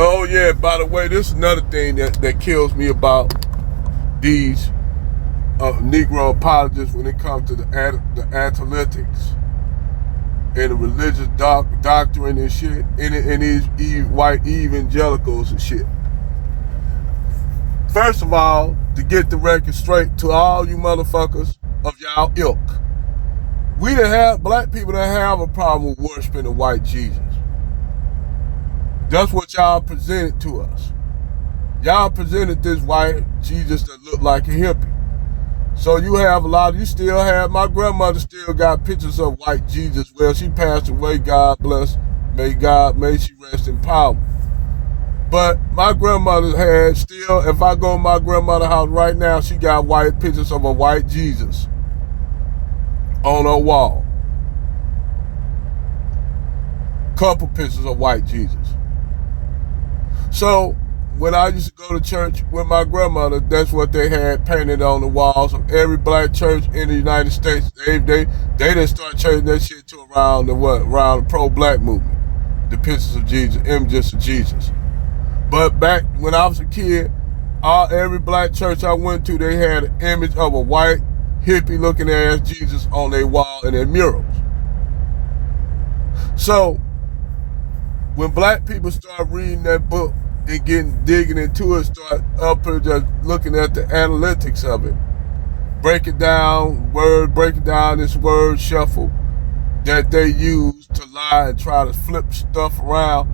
Oh yeah, by the way, this is another thing that kills me about these Negro apologists when it comes to the analytics and the religious doctrine and shit, and these white evangelicals and shit. First of all, to get the record straight to all you motherfuckers of y'all ilk, we that have black people that have a problem with worshiping the white Jesus. That's what y'all presented to us. Y'all presented this white Jesus that looked like a hippie. So you have a lot, you still have, my grandmother still got pictures of white Jesus. Well, she passed away, God bless, may she rest in power. But my grandmother had still, if I go to my grandmother's house right now, she got white pictures of a white Jesus on her wall. Couple pictures of white Jesus. So when I used to go to church with my grandmother, that's what they had painted on the walls of every black church in the United States. They didn't start changing that shit to around the pro-black movement. The pictures of Jesus, images of Jesus. But back when I was a kid, every black church I went to, they had an image of a white hippie looking ass Jesus on their wall and their murals. So when black people start reading that book and digging into it, start up here just looking at the analytics of it, breaking down this word shuffle that they use to lie and try to flip stuff around.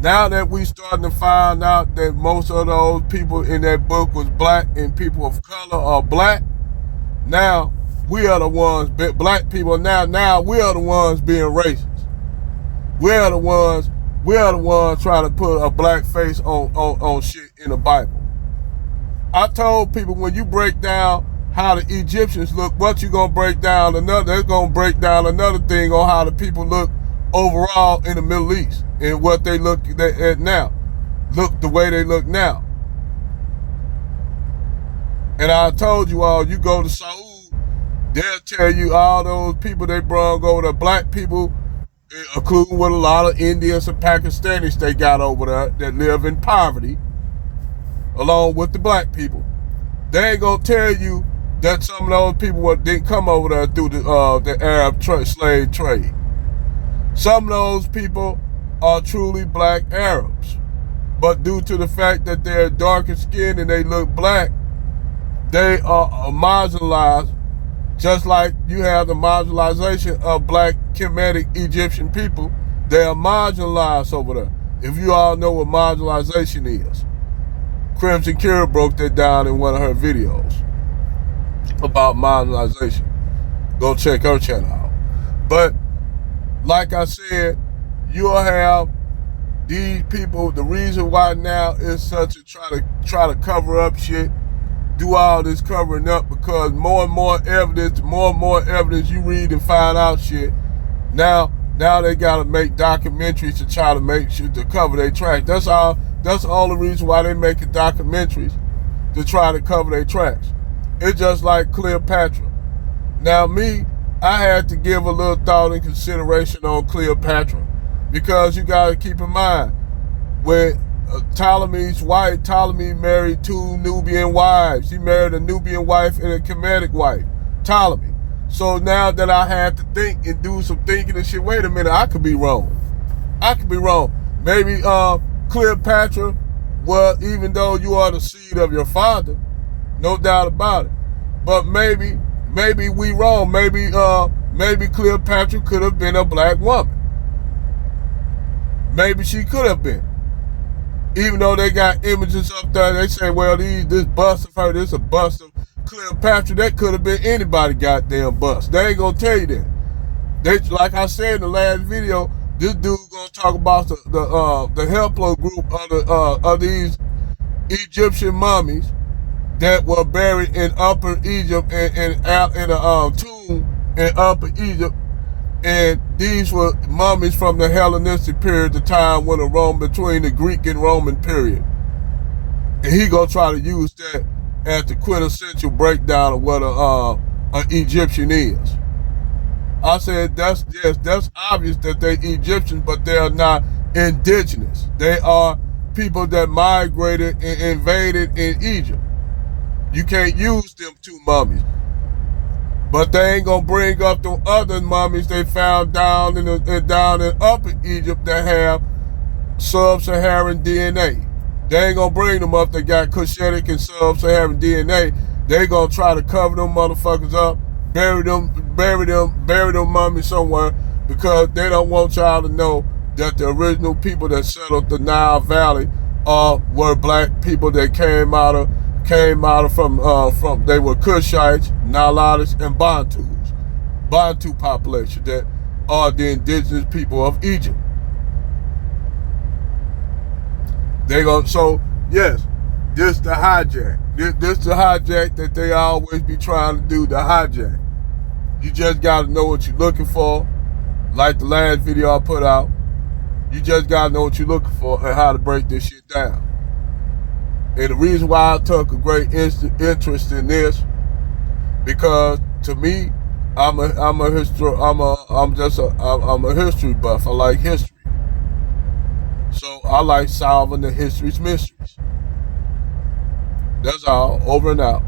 Now that we starting to find out that most of those people in that book was black and people of color are black, now we are the ones, black people now we are the ones being racist. We are the ones trying to put a black face on shit in the Bible. I told people, when you break down how the Egyptians look, what you gonna break down they're gonna break down another thing on how the people look overall in the Middle East and what they look at now. Look the way they look now. And I told you all, you go to Saudi, they'll tell you all those people they brought over there, black people, including with a lot of Indians and Pakistanis they got over there that live in poverty, along with the black people. They ain't gonna tell you that some of those people didn't come over there through the Arab slave trade. Some of those people are truly black Arabs, but due to the fact that they're darker skinned and they look black, they are marginalized, just like you have the marginalization of black Kemetic Egyptian people. They are marginalized over there. If you all know what marginalization is, Crimson Cure broke that down in one of her videos about marginalization. Go check her channel out. But like I said, you'll have these people. The reason why now is such a try to cover up shit, do all this covering up, because more and more evidence you read and find out shit. Now they gotta make documentaries to try to make sure to cover their tracks. That's all. That's the only reason why they making documentaries, to try to cover their tracks. It's just like Cleopatra. Now I had to give a little thought and consideration on Cleopatra, because you gotta keep in mind, when Ptolemy's wife, Ptolemy married two Nubian wives. He married a Nubian wife and a Kemetic wife, Ptolemy. So now that I had to think and do some thinking and shit, wait a minute, I could be wrong. Maybe Cleopatra, well, even though you are the seed of your father, no doubt about it, but maybe we wrong. Maybe Cleopatra could have been a black woman. Maybe she could have been. Even though they got images up there, they say, well, this bust of her, this a bust of Cleopatra. That could have been anybody goddamn bust. They ain't gonna tell you that. They, like I said in the last video, this dude gonna talk about the Heplo group of these Egyptian mummies that were buried in Upper Egypt and out in a tomb in Upper Egypt. And these were mummies from the Hellenistic period, the time when between the Greek and Roman period. And he gonna try to use that as the quintessential breakdown of what an Egyptian is. I said that's obvious that they're Egyptian, but they are not indigenous. They are people that migrated and invaded in Egypt. You can't use them two mummies. But they ain't gonna bring up the other mummies they found down in Upper Egypt that have sub-Saharan DNA. They ain't gonna bring them up. They got Cushitic and sub-Saharan DNA. They gonna try to cover them motherfuckers up, bury them mummies somewhere, because they don't want y'all to know that the original people that settled the Nile Valley were black people that came out from they were Cushites, Nilotics, and Bantu population that are the indigenous people of Egypt. So yes, this the hijack. This the hijack that they always be trying to do, the hijack. You just gotta know what you're looking for. Like the last video I put out, you just gotta know what you're looking for and how to break this shit down. And the reason why I took a great interest in this, because to me, I'm a history buff. I like history. So I like solving the history's mysteries. That's all. Over and out.